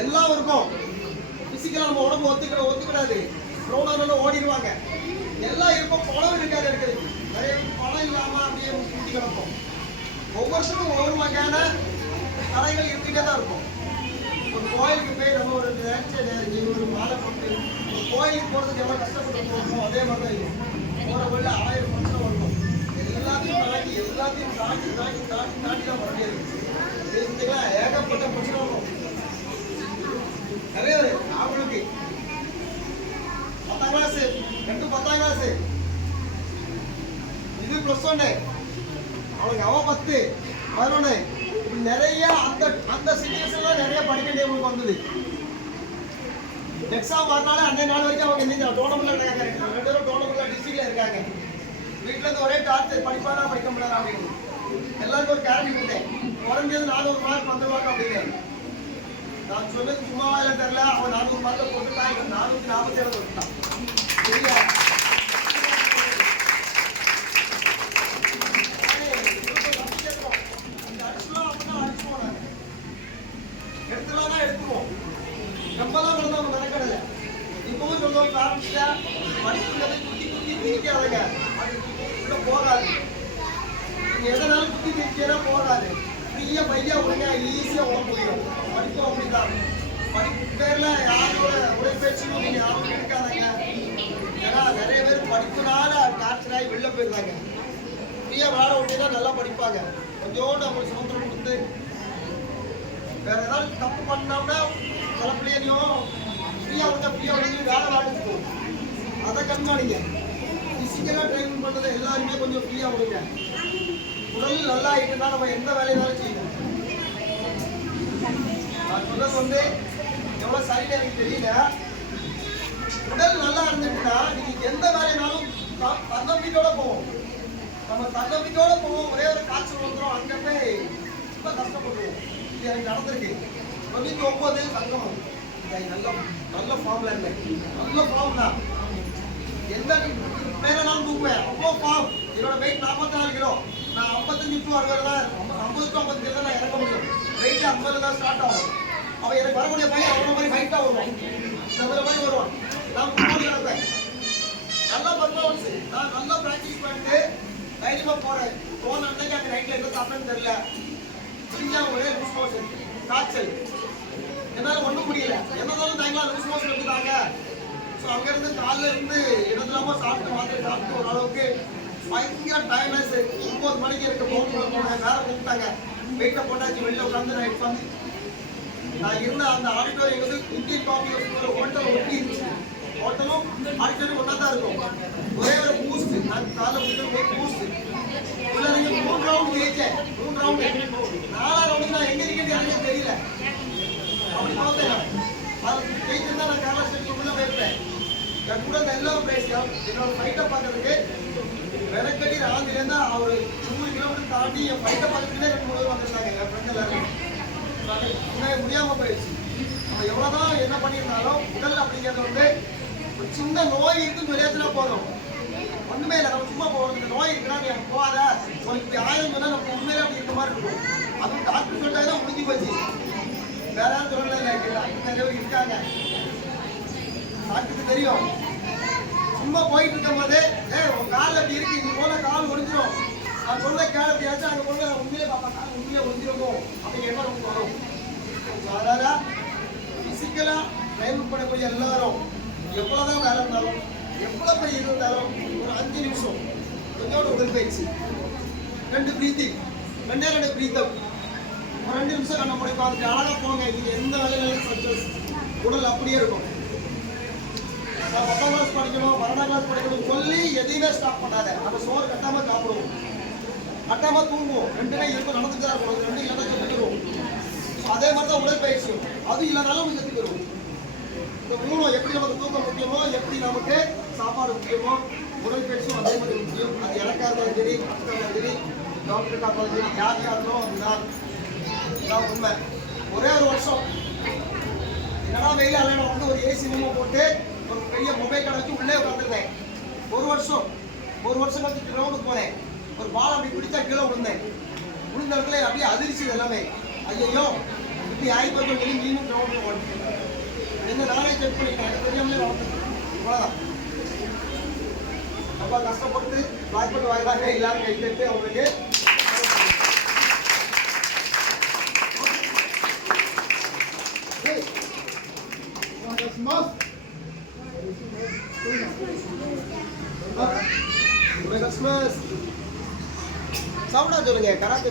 எல்லாம் இருக்கும். பிசிக்கலா நம்ம உடம்பு ஒத்துக்கிடாது. ப்ரோனால ஓடிடுவாங்க. எல்லாம் இருக்கும். பணம் இருக்காது. இருக்குது நிறைய பணம் இல்லாம அப்படியே கூட்டி கிடக்கும். ஒவ்வொருத்தருக்கும் ஒவ்வொரு வகையான கலைகள் இருந்துகிட்டே தான் இருக்கும். ஒரு கோயிலுக்கு போய் நம்ம ஒரு நேர்ச்சி நேர்ச்சி ஒரு மாலை போட்டு ஒரு கோயிலுக்கு போகிறதுக்கு எவ்வளோ கஷ்டப்பட்டு போகணும், அதே மாதிரி தான் இருக்கும். போகிற வழியில் 1000 பிரச்சனை வரணும். எல்லாத்தையும் தாண்டி தான் வர முடியாது. தெரிஞ்சுங்களா? ஏகப்பட்ட பிரச்சனை வரும். நிறைய அவங்களுக்கு 10ஆம் கிளாஸ் 10ஆம் கிளாஸ் இது +1 அவனுக்கு அவன் 10 11 இப்படி நிறைய அந்த சிச்சுவேஷன்ல நிறைய படிக்க வேண்டியவங்களுக்கு வந்தது. எக்ஸாம் வரனால அன்றைய நாள் வரைக்கும் அவங்க என்ன டோர்னமெண்ட்ல இருக்காங்க. 2 பேரும் டோர்னமெண்ட்ல டிஸ்ட்ரிக்ட்ல இருக்காங்க. வீட்டுல இருந்து ஒரே டார்ச்சர், படிப்பானா படிக்க முடியாது அப்படின்னு. எல்லாருக்கும் ஒரு கேரண்டி கொடுத்தேன், குறைஞ்சது 400 மார்க் வந்துருவாங்க அப்படின்னு. நான் சொன்னது சும்மாவா இல்லை தெரியல. அவன் 400 மார்க் போட்டுட்டான். இவன் 447 போட்டுட்டான். சரியா? எடுத்துருவோம். நம்மதான் வந்து அவங்க மெனக்கடலை. இப்பவும் சொல்லுவோம், பேரண்ட்ஸ்ல படிப்புங்கிறது குத்தி திரிக்காதங்க. உள்ள போகாது. நீங்க எதனாலும் குத்தி திரிச்சா போகாது. ஃப்ரீயா பையா விடுங்க, ஈஸியா உள்ள போயிடும். படிப்பும் அப்படிதான். படிப்பு பேர்ல யாரோட உடற்பயிற்சியும் நீங்க யாரும் எடுக்காதங்க. ஏன்னா நிறைய பேர் படிப்புனால டார்ச்சர் ஆகி வெளில போயிடுறாங்க. ஃப்ரீயா விளையாட விட்டீங்கன்னா நல்லா படிப்பாங்க. கொஞ்சோண்டு அவங்களுக்கு சுதந்திரம் கொடுத்து வேற ஏதாவது தப்பு பண்ணோம்னா சில பிள்ளைங்களையும் ஃப்ரீயா விடுங்க வேலை விளையாடுச்சு. அதை கண்காணிங்க. பிசிக்கலா ட்ரைனிங் பண்றதை எல்லாருமே கொஞ்சம் ஃப்ரீயா விடுங்க. உடல் நல்லா ஆயிட்டுனா நம்ம எந்த வேலையினாலும் செய்யணும். நான் சொல்றது வந்து எவ்வளவு சரியா எனக்கு தெரியல. உடல் நல்லா இருந்துச்சுன்னா நீங்க எந்த வேலைனாலும் தன்னம்பிக்கையோட போவோம். நம்ம தன்னம்பிக்கையோட போவோம். ஒரே ஒரு காய்ச்சல் வந்துடும், அங்க போய் ரொம்ப கஷ்டப்படுவோம். இது எனக்கு நடந்திருக்கு. 99 சங்கமம் நல்ல ஃபார்ம்ல இல்லை. நல்ல ஃபார்ம் தான். எந்த பேரெல்லாம் தூக்குவேன். அவ்வளோ ஃபார்ம். என்னோட வெயிட் 44 கிலோ. நான் 55 to 60 தான், 50 to 50 கிலோ தான் நான் இறக்க முடியும். வெயிட் 50 தான் ஸ்டார்ட் ஆகும். அவன் எனக்கு வரக்கூடிய பையன் அவ்வளோ மாதிரி ஹைட்டா வருவான். இந்த மாதிரி வருவான். நான் முன்னாடி நடப்பேன். நல்ல பர்ஃபார்மன்ஸ். நான் நல்லா ப்ராக்டிஸ் பண்ணிட்டு தைரியமா போறேன். போன அன்னைக்கு அங்கே நைட்ல எந்த சாப்பிட்டேன்னு தெரியல. ஃப்ரீயா ஒரே லூஸ் மோஷன், காய்ச்சல். என்னால ஒன்றும் முடியல. என்னதாலும் தாங்களா லூஸ் மோஷன் எடுத்தாங்க. ஸோ அங்கேருந்து காலைல இருந்து என்னதுலாமோ சாப்பிட்டு மாத்திரை சாப்பிட்டு ஓரளவுக்கு பயங்கர டயர்னஸ். 9 மணிக்கு இருக்க போகணும். வேற கூப்பிட்டாங்க. வெயிட்டை போட்டாச்சு. வெளில உட்காந்து நான் உட்காந்து நான் இருந்த அந்த ஆடிட்டோரியம் வந்து இந்தியன் காஃபி ஒரு ஹோட்டல் ஒட்டி இருந்துச்சு. ஹோட்டலும் ஆடிட்டோரியம் ஒன்றா தான் இருக்கும். ஒரே ஒரு பூஸ்ட். நான் காலைல போய் பூஸ்ட் உள்ள நீங்க 3 ரவுண்ட் ஜெயிச்சேன். 3 ரவுண்டு 4ஆம் ரவுண்டுக்கு நான் எங்க இருக்கேன்னு எனக்கு தெரியல. அப்படி பார்த்தேன். அது ஜெயிச்சிருந்தா நான் கேரளா ஸ்டேட்டுக்குள்ள போயிருப்பேன். என் கூட இந்த எல்லாரும் பேசியோம். என்னோட ஃபைட்டை பார்க்கறதுக்கு வெனக்கடி ராங்கிலேருந்து ஒரு 100 கிலோமீட்டர் தாண்டி என் ஃபைட்டை பார்க்கறதுக்குள்ளே 2-3 பேர் வந்துருந்தாங்க. என் ஃப்ரெண்ட் எல்லாரும் முடியாம போயிடுச்சு. நம்ம எவ்வளவுதான் என்ன பண்ணியிருந்தாலும் உடல் அப்படிங்கிறது வந்து ஒரு சின்ன நோய் இருக்குன்னு வெளியேற்றினா போதும். ஒண்ணுமே இல்லை. நம்ம சும்மா போகணும். இந்த நோய் இருக்குன்னா நீ போகாத, உனக்கு இப்படி ஆயிரம் சொன்னா நம்ம உண்மையில அப்படி இருக்க மாதிரி இருக்கும். அதுவும் டாக்டர் சொல்லிட்டாங்க முடிஞ்சு போச்சு. வேற யாரும் சொல்லல. நிறைய பேர் இருக்காங்க, டாக்டருக்கு தெரியும். சும்மா போயிட்டு இருக்கும் போது உன் காலில் அப்படி இருக்கு, நீ போன கால் ஒடிஞ்சிடும். நான் சொல்ல கேள்வியாச்சும் அங்கே போல உண்மையிலே பார்ப்பேன். கால் உண்மையிலே ஒடிஞ்சிருக்கும் அப்படிங்கிற மாதிரி நமக்கு வரும். அதனால பிசிக்கலா ட்ரைன் பண்ணக்கூடிய எல்லாரும் எவ்வளவுதான் வேலை இருந்தாலும் எவ்வளவு போய் இருந்தாலும் ஒரு 5 நிமிஷம் கொஞ்சோட உடற்பயிற்சி, 2 பிரீத்திங், 2 பிரீத் அவுட், ஒரு 2 நிமிஷம் கண்ண போய் பார்த்துட்டு அழகா போங்க. நீங்க எந்த வேலையிலும் சக்சஸ். உடல் அப்படியே இருக்கும். 10ஆம் கிளாஸ் படிக்கணும், 12ஆம் கிளாஸ் படிக்கணும் சொல்லி எதையுமே ஸ்டாப் பண்ணாத. நம்ம சோறு கட்டாம சாப்பிடுவோம், கட்டாம தூங்குவோம். 2மே இருக்கும், நடந்துட்டு தான் இருக்கணும். 2 இல்லைன்னா செத்துக்கிறோம். அதே மாதிரி தான் உடற்பயிற்சியும். அது இல்லைனாலும் நம்ம செத்துக்கிறோம். இந்த 3 எப்படி நமக்கு தூக்கம் முக்கியமோ, எப்படி நமக்கு சாப்பாடு முக்கியமோ, உடற்பயிற்சியும் அதே மாதிரி முக்கியம். அது எனக்கா இருந்தாலும் சரி, டாக்டருக்கா இருந்தாலும் சரி, யாருக்கா இருந்தாலும் அதுதான் உண்மை. ஒரே ஒரு வருஷம் என்னடா வெயில் அல்ல வந்து ஒரு ஏசி ரூம் போட்டு ஒரு பெரிய மொபைல் கடை வச்சு உள்ளே உட்காந்துருந்தேன். ஒரு வருஷம் கழிச்சு கிரவுண்டுக்கு போனேன். ஒரு பால் அப்படி பிடிச்சா கீழே விழுந்தேன். விழுந்த இடத்துல அப்படியே அதிர்ச்சி எல்லாமே. ஐயோ இப்படி ஆகி போய் நீனும் கிரவுண்டுக்கு அவ்வளோதான். ரொம்ப கஷ்டப்பட்டு பிளாக் பெல்ட் வாங்கினாங்க, எல்லாரும் கை தட்டி அவங்களுக்கு. கிறிஸ்மஸ் சவுண்டா சொல்லுங்க, கராத்தே